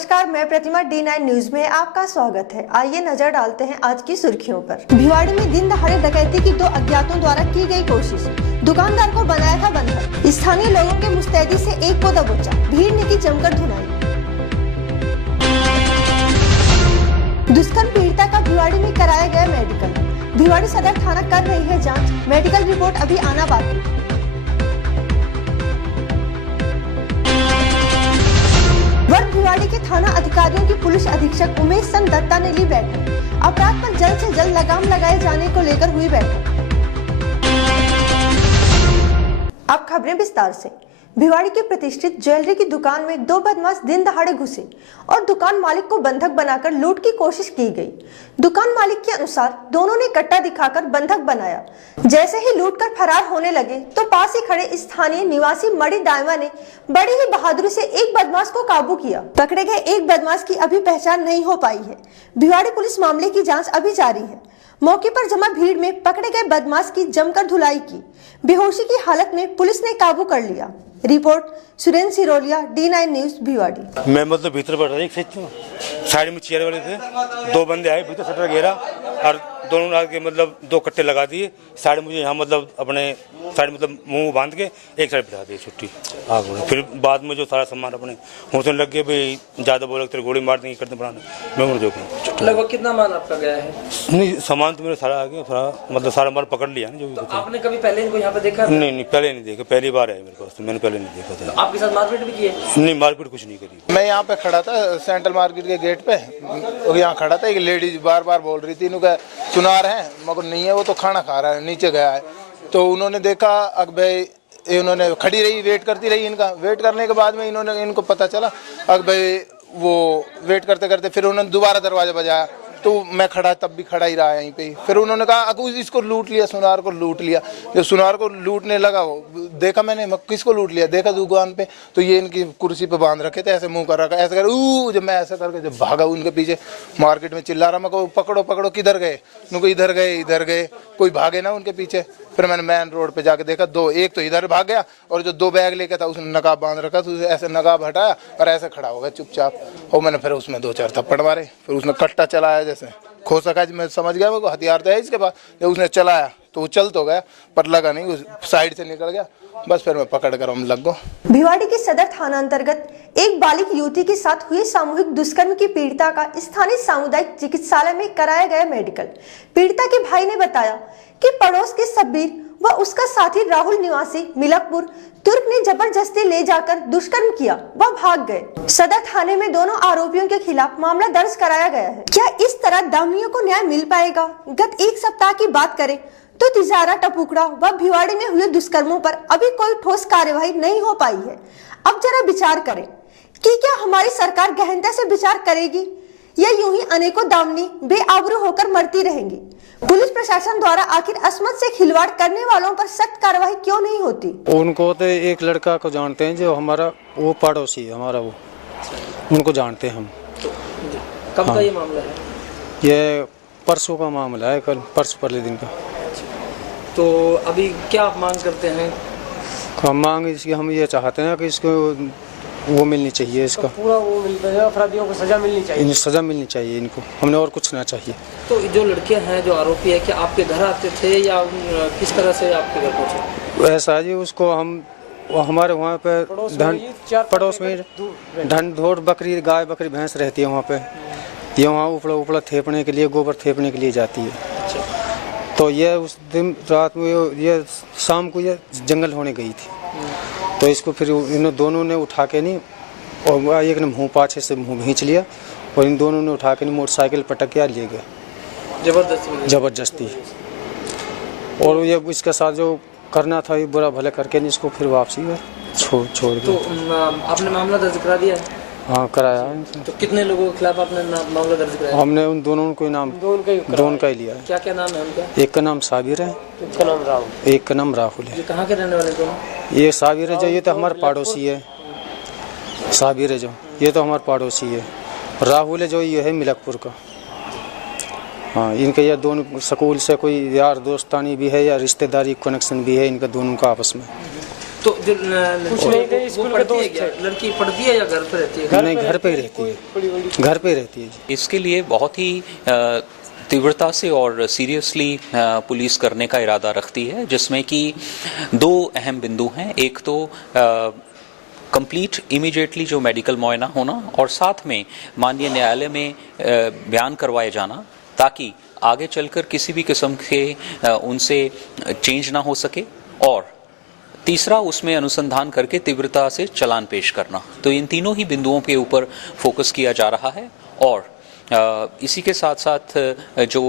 नमस्कार, मैं प्रतिमा D9 news में आपका स्वागत है। आइए नजर डालते हैं आज की सुर्खियों पर। भिवाड़ी में दिन दहाड़े डकैती की 2 अज्ञातों द्वारा की गई कोशिश, दुकानदार को बनाया था बंधक। स्थानीय लोगों के मुस्तैदी से एक को दबोचा, भीड़ ने की जमकर धुनाई। दुष्कर्म पीड़िता का भिवाड़ी में कराया गया मेडिकल। भिवाड़ी सदर थाना कर रही है जाँच, मेडिकल रिपोर्ट अभी आना बाकी। भिवाड़ी के थाना अधिकारियों की पुलिस अधीक्षक उमेश चंद दत्ता ने ली बैठक। अपराध पर जल्द से जल्द लगाम लगाए जाने को लेकर हुई बैठक। अब खबरें विस्तार से। भिवाड़ी की प्रतिष्ठित ज्वेलरी की दुकान में 2 बदमाश दिन दहाड़े घुसे और दुकान मालिक को बंधक बनाकर लूट की कोशिश की गई। दुकान मालिक के अनुसार दोनों ने कट्टा दिखाकर बंधक बनाया। जैसे ही लूट कर फरार होने लगे तो पास ही खड़े स्थानीय निवासी मणि दायमा ने बड़ी ही बहादुरी से एक बदमाश को काबू किया। पकड़े गए एक बदमाश की अभी पहचान नहीं हो पाई है। भिवाड़ी पुलिस मामले की जाँच अभी जारी है। मौके पर जमा भीड़ में पकड़े गए बदमाश की जमकर धुलाई की। बेहोशी की हालत में पुलिस ने काबू कर लिया। Report Surendra Siroliya, D9 news Bhiwadi. मैं मतलब भीतर बैठा था, एक साइड में चेयर वाले थे, 2 बंदे आए, भीतर शटर घेरा और दोनों आके मतलब 2 कट्टे लगा दिए। साइड मुझे यहाँ मतलब अपने साइड मतलब मुंह बांध के एक साइड बिठा दिए छुट्टी आग में। फिर बाद में जो सारा सामान अपने होने लग गए, भाई ज्यादा बोला तेरे गोली मार देंगे करते बनाने, मैं जो लगभग कितना माल आपका गया है? नहीं, सामान तो मेरा सारा आ गया, सारा मतलब सारा माल पकड़ लिया ना जो भी। तो आपने कभी पहले इनको यहाँ पे देखा? नहीं, पहले नहीं देखा, पहली बार है मेरे पास, मैंने पहले नहीं देखा था। आपके साथ मारपीट भी की है? नहीं, मारपीट कुछ नहीं करी। मैं यहाँ पे खड़ा था सेंट्रल मार्केट के गेट पे, और यहाँ खड़ा था, एक लेडीज बार बार बोल रही थी इनका सुनार है, मगर नहीं है, वो तो खाना खा रहा है, नीचे गया है। तो उन्होंने देखा, अब भाई इन्होंने खड़ी रही, वेट करती रही। इनका वेट करने के बाद में इनको पता चला, अब भाई वो वेट करते करते फिर उन्होंने दोबारा दरवाजा बजाया। तो मैं खड़ा, तब भी खड़ा ही रहा यहीं पे। फिर उन्होंने कहा इसको लूट लिया, सुनार को लूट लिया। जब सुनार को लूटने लगा, वो देखा मैंने, किसको लूट लिया देखा दुकान पे, तो ये इनकी कुर्सी पे बांध रखे थे, ऐसे मुंह कर रखा, ऐसे कर। जब मैं ऐसा करके जब भागा उनके पीछे, मार्केट में चिल्ला रहा, मैं को पकड़ो पकड़ो, किधर गए? उनको इधर गए, कोई भागे ना उनके पीछे। फिर मैंने मेन रोड पे जाके देखा, 2 एक तो इधर भाग गया और जो 2 बैग लेके था उसने नकाब बांध रखा, तो ऐसे नकाब हटाया और ऐसे खड़ा हो गया चुपचाप। और मैंने फिर उसमें 2-4 थप्पड़ मारे। फिर उसने कट्टा चलाया, जैसे खो सका, मैं समझ गया वो हथियार तो है इसके पास। जब उसने चलाया तो वो चल तो गया पर लगा नहीं, उस साइड से निकल गया। बस फिर मैं पकड़ कर हम लग गए। भिवाड़ी के सदर थाना अंतर्गत एक बालिक युवती के साथ हुए सामूहिक दुष्कर्म की पीड़िता का स्थानीय सामुदायिक चिकित्सालय में कराया गया मेडिकल। पीड़िता के भाई ने बताया कि पड़ोस के शब्बीर व उसका साथी राहुल निवासी मिलकपुर तुर्क ने जबरदस्ती ले जाकर दुष्कर्म किया व भाग गए। सदर थाने में दोनों आरोपियों के खिलाफ मामला दर्ज कराया गया है। क्या इस तरह दामियों को न्याय मिल पाएगा? गत 1 सप्ताह की बात करें तो तिजारा, टपुकड़ा व भिवाड़ी में हुए दुष्कर्मों पर अभी कोई ठोस कार्यवाही नहीं हो पाई है। अब जरा विचार करें कि क्या हमारी सरकार गहनता से विचार करेगी या यूं ही अनेकों दामनी बेआबरू होकर मरती रहेंगी? पुलिस प्रशासन द्वारा आखिर असमत से खिलवाड़ करने वालों पर सख्त कार्रवाई क्यों नहीं होती? उनको तो एक लड़का को जानते हैं जो हमारा वो पड़ोसी है हमारा, वो उनको जानते हैं हम। तो कब का ये मामला है? ये परसों का मामला है, कल परसों पहले दिन का। तो अभी क्या आप मांग करते हैं? हम मांग इसकी हम ये चाहते हैं कि इसको वो मिलनी चाहिए, इसका पूरा वो मिलता है, अपराधियों को सजा मिलनी चाहिए। सजा मिलनी चाहिए इनको, हमने और कुछ ना चाहिए। तो जो लड़के हैं, जो आरोपी है, क्या आपके घर आते थे या किस तरह से आपके घर पहुंचे? ऐसा जी, उसको हम हमारे वहाँ पे पड़ोस में ढंड धोड़ बकरी, गाय बकरी भैंस रहती है वहाँ पे। ये वहाँ उपड़ा थेपने के लिए, गोबर थेपने के लिए जाती है। तो ये उस दिन रात में ये शाम को ये जंगल होने गई थी, तो इसको फिर इन दोनों ने उठा के नहीं, और एक ने मुँह पाछे से मुँह खींच लिया और इन दोनों ने उठा के नहीं मोटरसाइकिल पटक के ले गए जबरदस्ती। और ये इसके साथ जो करना था ये बुरा भले करके नहीं, इसको फिर वापसी छोड़ दिया। तो आपने मामला दर्ज करा दिया है? हाँ, कराया है। तो कितने लोगों के खिलाफ आपने मामला दर्ज कराया? हमने उन दोनों को नाम दोनों का ही लिया है। क्या नाम है उनका? एक का नाम साबिर है, एक का नाम राहुल है। ये कहाँ के रहने वाले दोनों? ये साबिर है जो, ये तो हमारे पड़ोसी है। साबिर है जो, ये तो हमारे पड़ोसी है। राहुल है जो, ये है मिलकपुर का। हाँ, इनके ये दोनों स्कूल से कोई यार दोस्तानी भी है या रिश्तेदारी कनेक्शन भी है इनका दोनों का आपस में। तो जो कुछ नहीं थे, स्कूल वो के पढ़ती है दोस्त क्या? थे। लड़की पढ़ती है या घर पे रहती है? नहीं, घर पे ही रहती है, घर पे ही रहती है जी। इसके लिए बहुत ही तीव्रता से और सीरियसली पुलिस करने का इरादा रखती है, जिसमें कि दो अहम बिंदु हैं। एक तो कंप्लीट इमीडिएटली जो मेडिकल मुआयना होना, और साथ में माननीय न्यायालय में बयान करवाए जाना, ताकि आगे चलकर किसी भी किस्म के उनसे चेंज ना हो सके। और तीसरा, उसमें अनुसंधान करके तीव्रता से चालान पेश करना। तो इन तीनों ही बिंदुओं के ऊपर फोकस किया जा रहा है। और इसी के साथ साथ जो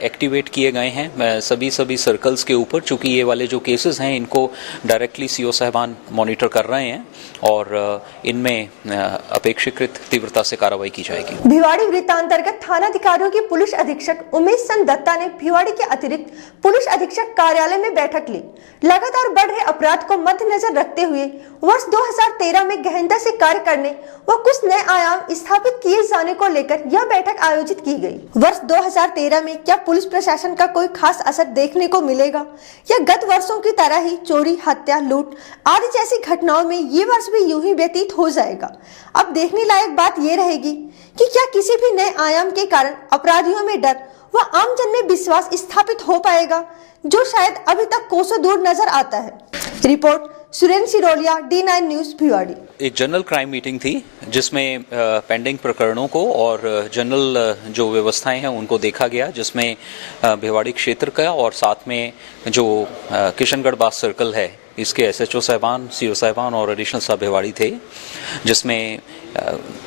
एक्टिवेट किए गए हैं सभी सर्कल्स के ऊपर, चूंकि ये वाले जो केसेस हैं इनको डायरेक्टली सीओ साहबान मॉनिटर कर रहे हैं, और इनमें अपेक्षाकृत तीव्रता से कार्रवाई की जाएगी। भिवाड़ी वृत्तांतर्गत थानाधिकारियों की पुलिस अधीक्षक उमेश चंद दत्ता ने भिवाड़ी के अतिरिक्त पुलिस अधीक्षक कार्यालय में बैठक ली। लगातार बढ़ रहे अपराध को मद्देनजर रखते हुए वर्ष 2013 में गहनता से कार्य करने व कुछ नए आयाम स्थापित किए जाने को लेकर यह बैठक आयोजित की गई। वर्ष 2013 में क्या पुलिस प्रशासन का कोई खास असर देखने को मिलेगा, या गत वर्षों की तरह ही चोरी, हत्या, लूट आदि जैसी घटनाओं में ये वर्ष भी यूं ही व्यतीत हो जाएगा? अब देखने लायक बात ये रहेगी कि क्या किसी भी नए आयाम के कारण अपराधियों में डर व आमजन में विश्वास स्थापित हो पाएगा, जो शायद अभी तक कोसों दूर नजर आता है। Report Surendra Siroliya, D9 news, Bhiwadi. एक जनरल क्राइम मीटिंग थी, जिसमें पेंडिंग प्रकरणों को और जनरल जो व्यवस्थाएं हैं उनको देखा गया, जिसमें भिवाड़ी क्षेत्र का और साथ में जो किशनगढ़ बास सर्कल है इसके SHO साहबान, CO साहबान और एडिशनल साहब भिवाड़ी थे, जिसमें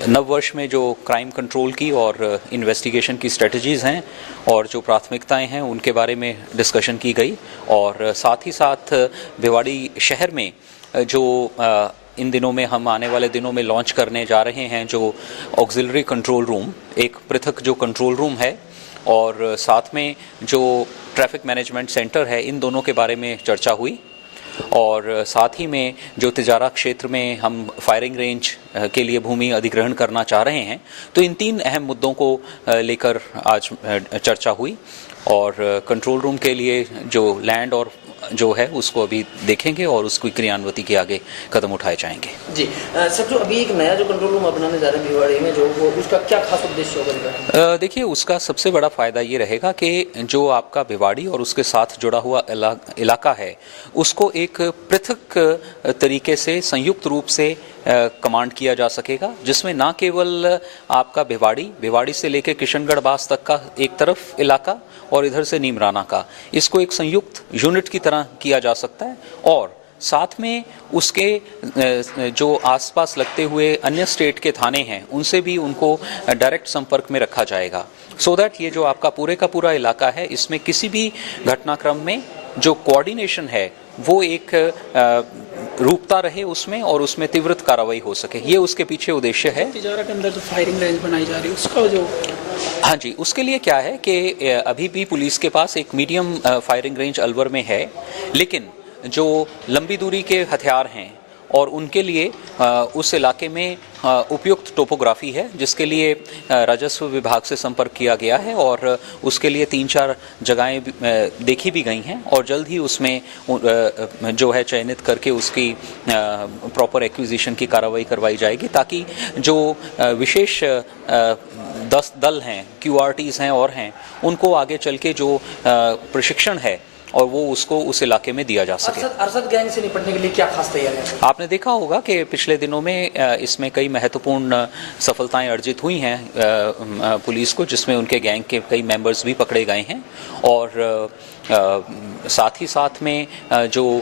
नववर्ष में जो क्राइम कंट्रोल की और इन्वेस्टिगेशन की स्ट्रेटजीज हैं और जो प्राथमिकताएं हैं उनके बारे में डिस्कशन की गई। और साथ ही साथ भिवाड़ी शहर में जो इन दिनों में हम आने वाले दिनों में लॉन्च करने जा रहे हैं, जो ऑक्सिलरी कंट्रोल रूम, एक पृथक जो कंट्रोल रूम है, और साथ में जो ट्रैफिक मैनेजमेंट सेंटर है, इन दोनों के बारे में चर्चा हुई। और साथ ही में जो तिजारा क्षेत्र में हम फायरिंग रेंज के लिए भूमि अधिग्रहण करना चाह रहे हैं, तो इन तीन अहम मुद्दों को लेकर आज चर्चा हुई। और कंट्रोल रूम के लिए जो लैंड और जो है उसको अभी देखेंगे और उसकी क्रियान्विति के आगे कदम उठाए जाएंगे। जी सर, जो अभी एक नया जो कंट्रोल रूम बनाने जा रहे हैं भिवाड़ी में, जो वो उसका क्या खास उद्देश्य होगा? देखिए, उसका सबसे बड़ा फायदा ये रहेगा कि जो आपका भिवाड़ी और उसके साथ जुड़ा हुआ इलाका है, उसको एक पृथक तरीके से संयुक्त रूप से कमांड किया जा सकेगा, जिसमें ना केवल आपका भिवाड़ी से लेकर किशनगढ़ बास तक का एक तरफ इलाका और इधर से नीमराना का, इसको एक संयुक्त यूनिट की तरह किया जा सकता है। और साथ में उसके जो आसपास लगते हुए अन्य स्टेट के थाने हैं, उनसे भी उनको डायरेक्ट संपर्क में रखा जाएगा, सो दैट ये जो आपका पूरे का पूरा इलाका है, इसमें किसी भी घटनाक्रम में जो कोऑर्डिनेशन है वो एक रूपता रहे उसमें, और उसमें तीव्रत कार्रवाई हो सके। ये उसके पीछे उद्देश्य है। तिजारा के अंदर जो फायरिंग रेंज बनाई जा रही है उसका जो, हाँ जी, उसके लिए क्या है कि अभी भी पुलिस के पास एक मीडियम फायरिंग रेंज अलवर में है, लेकिन जो लंबी दूरी के हथियार हैं और उनके लिए उस इलाके में उपयुक्त टोपोग्राफी है, जिसके लिए राजस्व विभाग से संपर्क किया गया है, और उसके लिए 3-4 जगहें देखी भी गई हैं, और जल्द ही उसमें जो है चयनित करके उसकी प्रॉपर एक्विजिशन की कार्रवाई करवाई जाएगी, ताकि जो विशेष 10 दल हैं, QRTs हैं और हैं, उनको आगे चल के जो प्रशिक्षण है और वो उसको उस इलाके में दिया जा सके। अरसद गैंग से निपटने के लिए क्या खास तैयारी है? आपने देखा होगा कि पिछले दिनों में इसमें कई महत्वपूर्ण सफलताएं अर्जित हुई हैं पुलिस को, जिसमें उनके गैंग के कई मेंबर्स भी पकड़े गए हैं। और साथ ही साथ में जो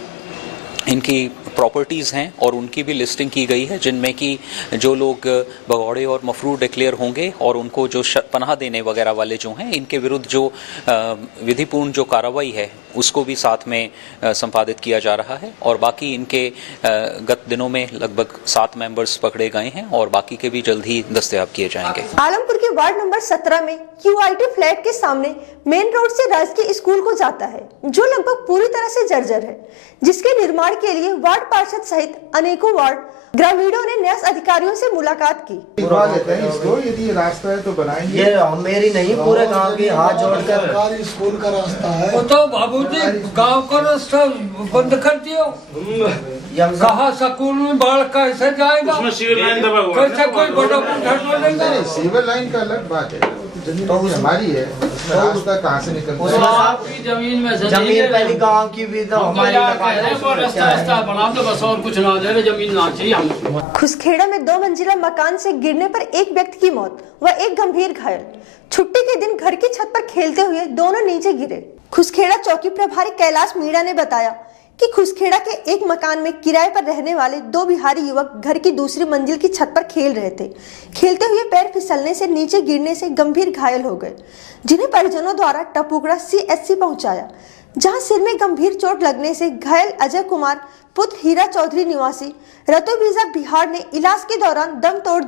इनकी प्रॉपर्टीज़ हैं और उनकी भी लिस्टिंग की गई है, जिनमें कि जो लोग भगौड़े और मफरू डिक्लेयर होंगे और उनको जो पनाह देने वगैरह वाले जो हैं, इनके विरुद्ध जो विधिपूर्ण जो कार्रवाई है उसको भी साथ में संपादित किया जा रहा है। और बाकी इनके गत दिनों में लगभग 7 मेंबर्स पकड़े गए हैं और बाकी के भी जल्द ही दस्तयाब किए जाएंगे। आलमपुर के वार्ड नंबर 17 में QRT फ्लैट के सामने मेन रोड से राजकीय स्कूल को जाता है, जो लगभग पूरी तरह से जर्जर है, जिसके निर्माण के लिए वार्ड पार्षद सहित अनेकों वार्ड ग्रामीणों ने न्यास अधिकारियों से मुलाकात की। इसको यदि रास्ता है तो बनाएंगे। ये मेरी नहीं, पूरे गांव की हाथ जोड़कर सरकारी स्कूल का रास्ता है। वो तो बाबूजी गांव का रास्ता बंद कर दियो। कहा स्कूल में बाढ़ कैसे जाएगा, कैसे कोई बड़ा घर बनेगा। सिविल लाइन का अलग बात है, जमीन हमारी है, रास्ता कहाँ से निकलता है। आपकी जमीन में से जमीन पहली गांव की भी तो हमारी रास्ता बना दो बस, और कुछ ना दे, जमीन ना चाहिए हमको। खुसखेड़ा में 2 मंजिला मकान से गिरने पर एक व्यक्ति की मौत व एक गंभीर घायल। छुट्टी के दिन घर की छत पर खेलते हुए दोनों नीचे गिरे। खुसखेड़ा चौकी प्रभारी कैलाश मीणा ने बताया कि खुसखेड़ा के एक मकान में किराए पर रहने वाले 2 बिहारी युवक घर की दूसरी मंजिल की छत पर खेल रहे थे। खेलते हुए पैर फिसलने से नीचे गिरने से गंभीर घायल हो गए, जिन्हें परिजनों द्वारा टपुगड़ा CHC पहुंचाया, जहां सिर में गंभीर चोट लगने से घायल अजय कुमार पुत्र हीरा चौधरी निवासी रतोबीजा बिहार ने इलाज के दौरान दम तोड़ दिया।